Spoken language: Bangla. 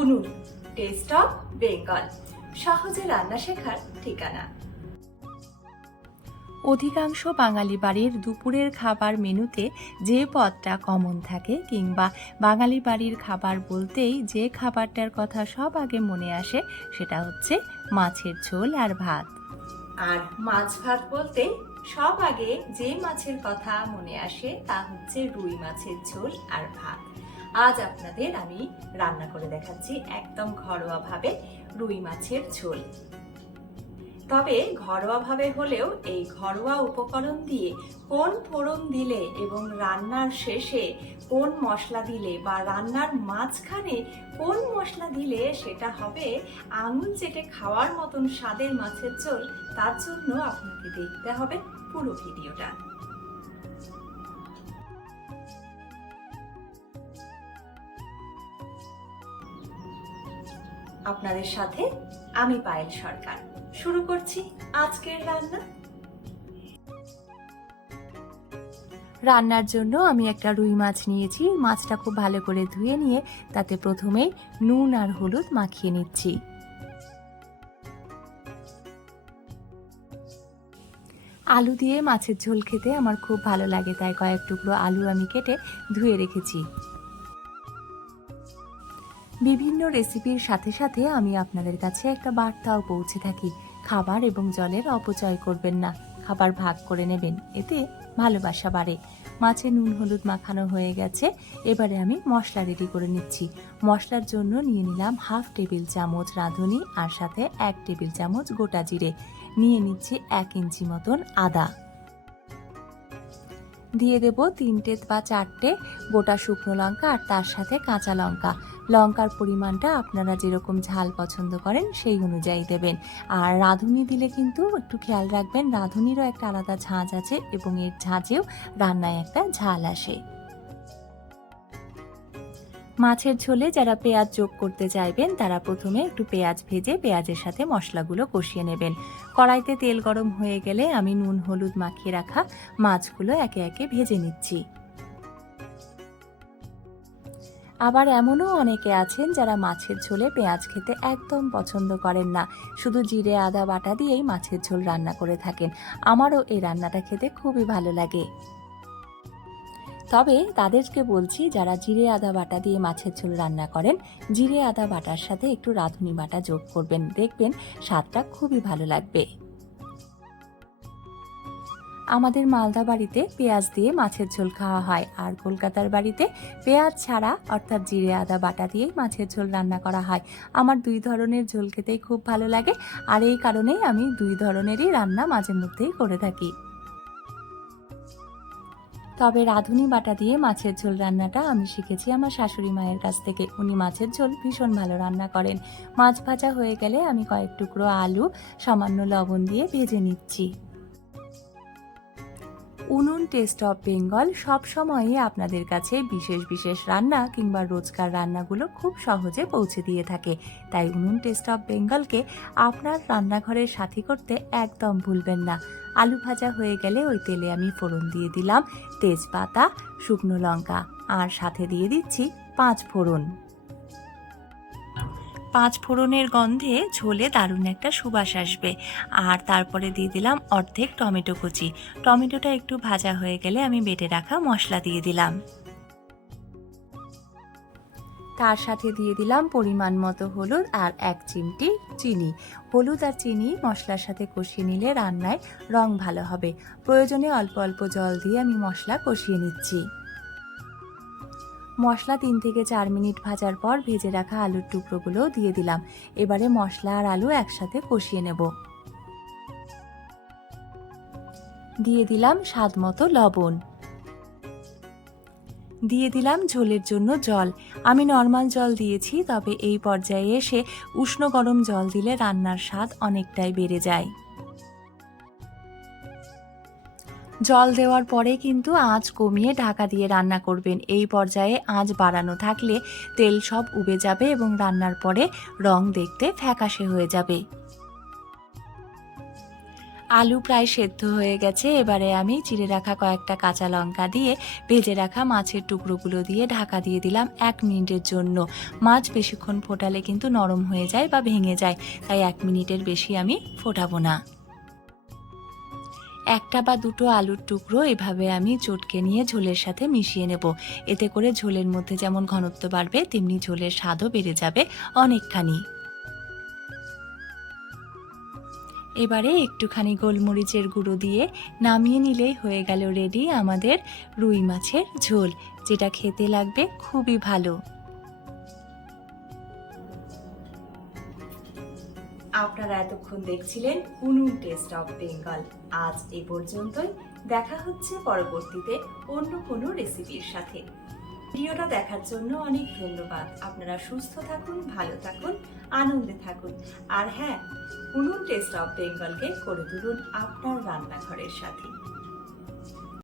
উনুন, টেস্ট অফ বেঙ্গল, সহজে রান্না শেখার ঠিকানা। অধিকাংশ বাঙালি বাড়ির দুপুরের খাবার মেনুতে যে পদটা কমন থাকে কিংবা বাঙালি বাড়ির খাবার বলতেই যে খাবারটার কথা সব আগে মনে আসে সেটা হচ্ছে মাছের ঝোল আর ভাত। আর মাছ ভাত বলতে সব আগে যে মাছের কথা মনে আসে তা হচ্ছে রুই মাছের ঝোল আর ভাত। আজ আপনাদের আমি রান্না করে দেখাচ্ছি একদম ঘরোয়া ভাবে রুই মাছের ঝোল। তবে ঘরোয়া ভাবে হলেও এই ঘরোয়া উপকরণ দিয়ে কোন ফোড়ন দিলে এবং রান্নার শেষে কোন মশলা দিলে বা রান্নার মাঝখানে কোন মশলা দিলে সেটা হবে আঙুল চেটে খাওয়ার মতন স্বাদের মাছের ঝোল, তার জন্য আপনাকে দেখতে হবে পুরো ভিডিওটা। আপনাদের সাথে আমি পায়েল সরকার। শুরু করছি আজকের রান্না। রান্নার জন্য আমি একটা রুই মাছ নিয়েছি। মাছটা খুব ভালো করে ধুয়ে নিয়ে তাতে প্রথমেই নুন আর হলুদ মাখিয়ে নিচ্ছি। আলু দিয়ে মাছের ঝোল খেতে আমার খুব ভালো লাগে, তাই কয়েক টুকরো আলু আমি কেটে ধুয়ে রেখেছি। বিভিন্ন রেসিপির সাথে সাথে আমি আপনাদের কাছে একটা বার্তাও পৌঁছে থাকি, খাবার এবং জলের অপচয় করবেন না, খাবার ভাগ করে নেবেন, এতে ভালোবাসা বাড়ে। মাছে নুন হলুদ মাখানো হয়ে গেছে, এবারে আমি মশলা রেডি করে নিচ্ছি। মশলার জন্য নিয়ে নিলাম 1/2 টেবিল চামচ রাঁধুনি আর সাথে 1 টেবিল চামচ গোটা জিরে, নিয়ে নিচ্ছি 1 ইঞ্চি মতন আদা, দিয়ে দেব 3টে বা 4টে গোটা শুকনো লঙ্কা আর তার সাথে কাঁচা লঙ্কা। লঙ্কার পরিমাণটা আপনারা যেরকম ঝাল পছন্দ করেন সেই অনুযায়ী দেবেন। আর রাঁধুনি দিলে কিন্তু একটু খেয়াল রাখবেন, রাঁধুনিরও একটা আলাদা ঝাঁঝ আছে এবং এর ঝাঁঝেও রান্নায় একটা ঝাল আসে। মাছের ঝোলে যারা পেঁয়াজ যোগ করতে চাইবেন তারা প্রথমে একটু পেঁয়াজ ভেজে পেঁয়াজের সাথে মশলাগুলো কষিয়ে নেবেন। কড়াইতে তেল গরম হয়ে গেলে আমি নুন হলুদ মাখিয়ে রাখা মাছগুলো একে একে ভেজে নিচ্ছি। আবার এমনও অনেকে আছেন যারা মাছের ঝোলে পেঁয়াজ খেতে একদম পছন্দ করেন না, শুধু জিরে আদা বাটা দিয়েই মাছের ঝোল রান্না করে থাকেন। আমারও এই রান্নাটা খেতে খুবই ভালো লাগে। তবে তাদেরকে বলছি, যারা জিরে আদা বাটা দিয়ে মাছের ঝোল রান্না করেন, জিরে আদা বাটার সাথে একটু রাঁধুনি বাটা যোগ করবেন, দেখবেন স্বাদটা খুবই ভালো লাগবে। আমাদের মালদা বাড়িতে পেঁয়াজ দিয়ে মাছের ঝোল খাওয়া হয়, আর কলকাতার বাড়িতে পেঁয়াজ ছাড়া অর্থাৎ জিরে আদা বাটা দিয়েই মাছের ঝোল রান্না করা হয়। আমার 2 ধরনের ঝোল খেতেই খুব ভালো লাগে, আর এই কারণেই আমি 2 ধরনেরই রান্না মাঝে মধ্যেই করে থাকি। তবে রাঁধুনি বাটা দিয়ে মাছের ঝোল রান্নাটা আমি শিখেছি আমার শাশুড়ি মায়ের কাছ থেকে। উনি মাছের ঝোল ভীষণ ভালো রান্না করেন। মাছ ভাজা হয়ে গেলে আমি কয়েক টুকরো আলু সামান্য লবণ দিয়ে ভেজে নিচ্ছি। উনুন টেস্ট অফ বেঙ্গল সবসময়ই আপনাদের কাছে বিশেষ বিশেষ রান্না কিংবা রোজকার রান্নাগুলো খুব সহজে পৌঁছে দিয়ে থাকে, তাই উনুন টেস্ট অফ বেঙ্গলকে আপনার রান্নাঘরের সাথী করতে একদম ভুলবেন না। আলু ভাজা হয়ে গেলে ওই তেলে আমি ফোড়ন দিয়ে দিলাম তেজপাতা, শুকনো লঙ্কা আর সাথে দিয়ে দিচ্ছি 5 ফোড়ন। 5 ফোড়নের গন্ধে ঝোলে দারুণ একটা সুবাস আসবে। আর তারপরে দিয়ে দিলাম অর্ধেক টমেটো কুচি। টমেটোটা একটু ভাজা হয়ে গেলে আমি বেটে রাখা মশলা দিয়ে দিলাম। তার সাথে দিয়ে দিলাম পরিমাণ মতো হলুদ আর 1 চিমটি চিনি। হলুদ আর চিনি মশলার সাথে কষিয়ে নিলে রান্নায় রং ভালো হবে। প্রয়োজনে অল্প অল্প জল দিয়ে আমি মশলা কষিয়ে নিচ্ছি। মশলা 3 থেকে 4 মিনিট ভাজার পর ভেজে রাখা আলুর টুকরোগুলো দিয়ে দিলাম। এবারে মশলা আর আলু একসাথে কষিয়ে নেব। দিয়ে দিলাম স্বাদ মতো লবণ। দিয়ে দিলাম ঝোলের জন্য জল। আমি নর্মাল জল দিয়েছি, তবে এই পর্যায়ে এসে উষ্ণ গরম জল দিলে রান্নার স্বাদ অনেকটাই বেড়ে যায়। জল দেওয়ার পরে কিন্তু আঁচ কমিয়ে ঢাকা দিয়ে রান্না করবেন। এই পর্যায়ে আঁচ বাড়ানো থাকলে তেল সব উবে যাবে এবং রান্নার পরে রং দেখতে ফ্যাকাশে হয়ে যাবে। আলু প্রায় সেদ্ধ হয়ে গেছে। এবারে আমি চিড়ে রাখা কয়েকটা কাঁচা লঙ্কা দিয়ে ভেজে রাখা মাছের টুকরোগুলো দিয়ে ঢাকা দিয়ে দিলাম 1 মিনিটের জন্য। মাছ বেশিক্ষণ ফোটালে কিন্তু নরম হয়ে যায় বা ভেঙে যায়, তাই 1 মিনিটের বেশি আমি ফোটাবো না। একটা বা দুটো আলুর টুকরো এভাবে আমি চটকে নিয়ে ঝোলের সাথে মিশিয়ে নেব। এতে করে ঝোলের মধ্যে যেমন ঘনত্ব বাড়বে, তেমনি ঝোলের স্বাদও বেড়ে যাবে অনেকখানি। এবারে একটুখানি গোলমরিচের গুঁড়ো দিয়ে নামিয়ে নিলেই হয়ে গেল রেডি আমাদের রুই মাছের ঝোল, যেটা খেতে লাগবে খুবই ভালো। আপনারা এতক্ষণ দেখছিলেন উনুন টেস্ট অফ বেঙ্গল। আজ এই পর্যন্তই। দেখা হচ্ছে পরবর্তীতে অন্য কোনো রেসিপির সাথে। ভিডিওটা দেখার জন্য অনেক ধন্যবাদ। আপনারা সুস্থ থাকুন, ভালো থাকুন, আনন্দে থাকুন। আর হ্যাঁ, উনুন টেস্ট অফ বেঙ্গলকে করে তুলুন আপনার রান্নাঘরের সাথে।